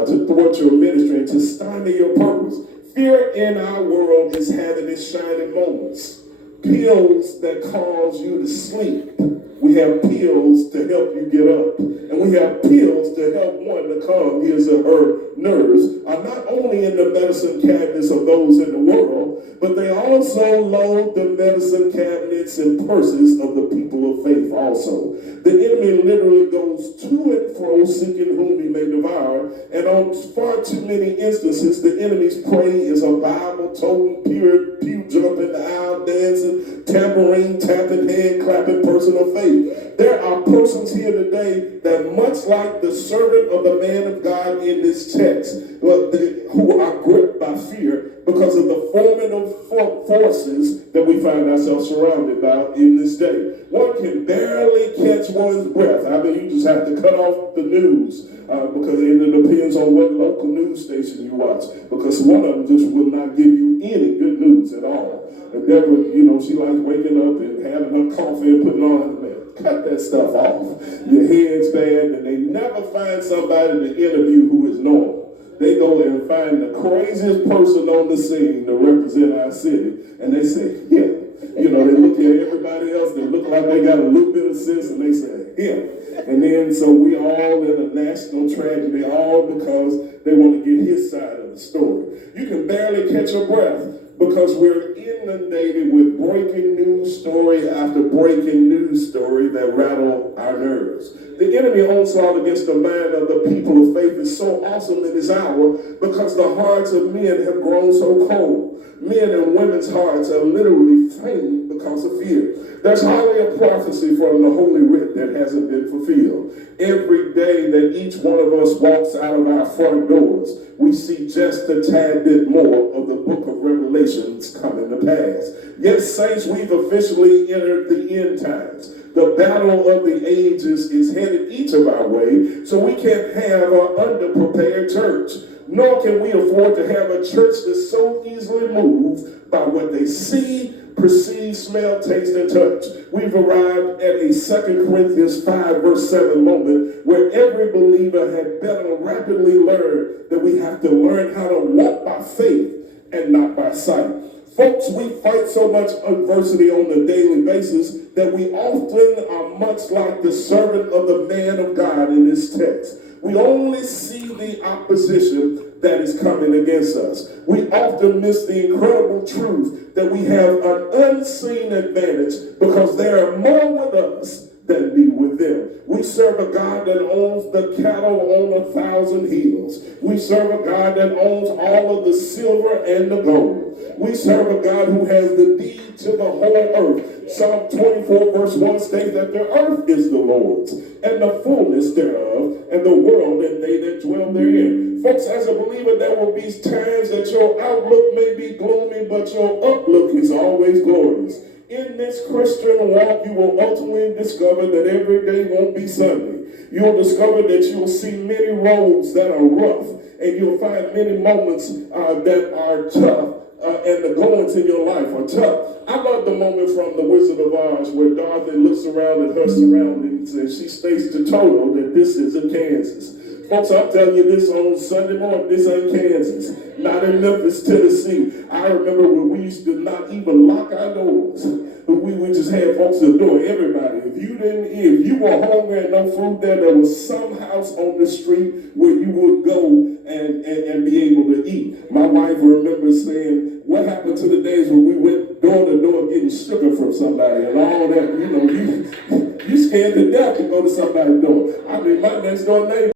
to thwart your ministry and to stymie your purpose. Fear in our world is having its shining moments. Pills that cause you to sleep. We have pills to help you get up. And we have pills to help one to calm his or her nerves, are not only in the medicine cabinets of those in the world, but they also load the medicine cabinets and purses of the people of faith also. The enemy literally goes to and fro seeking whom he may devour, and on far too many instances, the enemy's prey is a Bible-toting, pure, pew-jumping, aisle dancing, tambourine tapping, hand clapping person of faith. There are persons here today that, much like the servant of the man of God in this text, who are gripped by fear because of the formidable forces that we find ourselves surrounded by in this day. One can barely catch one's breath. I mean, you just have to cut off the news because it depends on what local news station you watch, because one of them just will not give you any good news at all. And Deborah, she likes waking up and having her coffee and putting on. Cut that stuff off. Your head's bad, and they never find somebody to interview who is normal. They go and find the craziest person on the scene to represent our city, and they say, "Him." They look at everybody else that look like they got a little bit of sense, and they say, "Him." And then, so we all in a national tragedy, all because they want to get his side of the story. You can barely catch your breath because we're inundated with breaking news story after breaking news story that rattle our nerves. The enemy onslaught against the mind of the people of faith is so awesome in this hour because the hearts of men have grown so cold. Men and women's hearts are literally faint because of fear. There's hardly a prophecy from the Holy Writ that hasn't been fulfilled. Every day that each one of us walks out of our front doors, we see just a tad bit more of the book of Revelations coming to pass. Yes, saints, we've officially entered the end times. The battle of the ages is headed each of our way, so we can't have an underprepared church. Nor can we afford to have a church that's so easily moved by what they see, perceive, smell, taste, and touch. We've arrived at a 2 Corinthians 5 verse 7 moment where every believer had better rapidly learn that we have to learn how to walk by faith and not by sight. Folks, we fight so much adversity on a daily basis that we often are much like the servant of the man of God in this text. We only see the opposition that is coming against us. We often miss the incredible truth that we have an unseen advantage because there are more with us than be with them. We serve a God that owns the cattle on 1,000 hills. We serve a God that owns all of the silver and the gold. We serve a God who has the deed to the whole earth. Psalm 24 verse 1 states that the earth is the Lord's and the fullness thereof, and the world and they that dwell therein. Folks, as a believer, there will be times that your outlook may be gloomy, but your outlook is always glorious. In this Christian walk, you will ultimately discover that every day won't be Sunday. You'll discover that you'll see many roads that are rough, and you'll find many moments that are tough. And the goings in your life are tough. I love the moment from The Wizard of Oz where Dorothy looks around at her surroundings and she states to Toto that this isn't Kansas. Folks, I'm telling you this on Sunday morning, this ain't Kansas. Not in Memphis, Tennessee. I remember when we used to not even lock our doors. But we just had folks adore everybody. If you were hungry and no food there was some house on the street where you would go and be able to eat. My wife remembers saying, what happened to the days when we went door to door getting sugar from somebody and all that? You scared to death to go to somebody's door. I mean, my next door neighbor